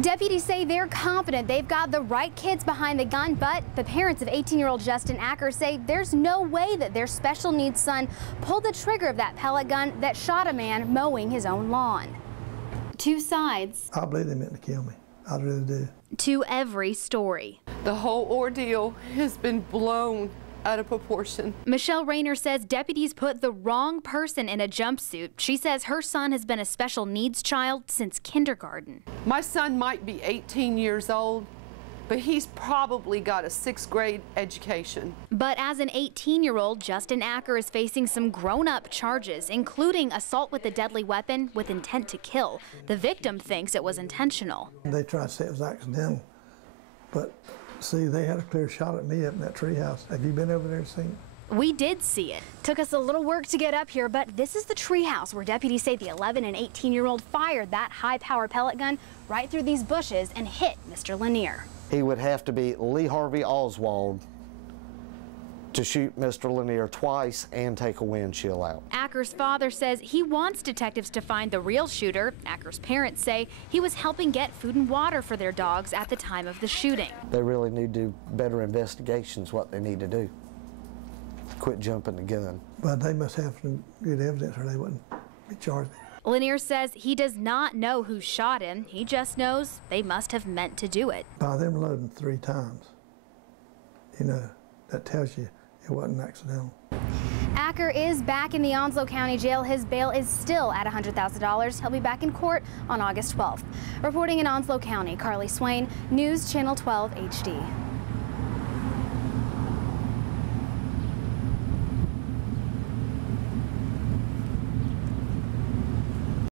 Deputies say they're confident they've got the right kids behind the gun, but the parents of 18-year-old Justin Acker say there's no way that their special needs son pulled the trigger of that pellet gun that shot a man mowing his own lawn. Two sides. I believe they meant to kill me. I really do. To every story. The whole ordeal has been blown out of proportion. Michelle Rayner says deputies put the wrong person in a jumpsuit. She says her son has been a special needs child since kindergarten. My son might be 18 years old, but he's probably got a 6th grade education. But as an 18-year-old, Justin Acker is facing some grown-up charges, including assault with a deadly weapon with intent to kill. The victim thinks it was intentional. They tried to say it was accidental, but see, they had a clear shot at me up in that treehouse. Have you been over there and seen it? We did see it. Took us a little work to get up here, but this is the treehouse where deputies say the 11 and 18-year-old fired that high-power pellet gun right through these bushes and hit Mr. Lanier. He would have to be Lee Harvey Oswald to shoot Mr. Lanier twice and take a windshield out. Acker's father says he wants detectives to find the real shooter. Acker's parents say he was helping get food and water for their dogs at the time of the shooting. They really need to do better investigations, what they need to do. Quit jumping the gun. But they must have some good evidence or they wouldn't be charged. Lanier says he does not know who shot him. He just knows they must have meant to do it. By them loading 3 times, you know, that tells you it wasn't accidental. Acker is back in the Onslow County Jail. His bail is still at $100,000. He'll be back in court on August 12th. Reporting in Onslow County, Carly Swain, News Channel 12 HD.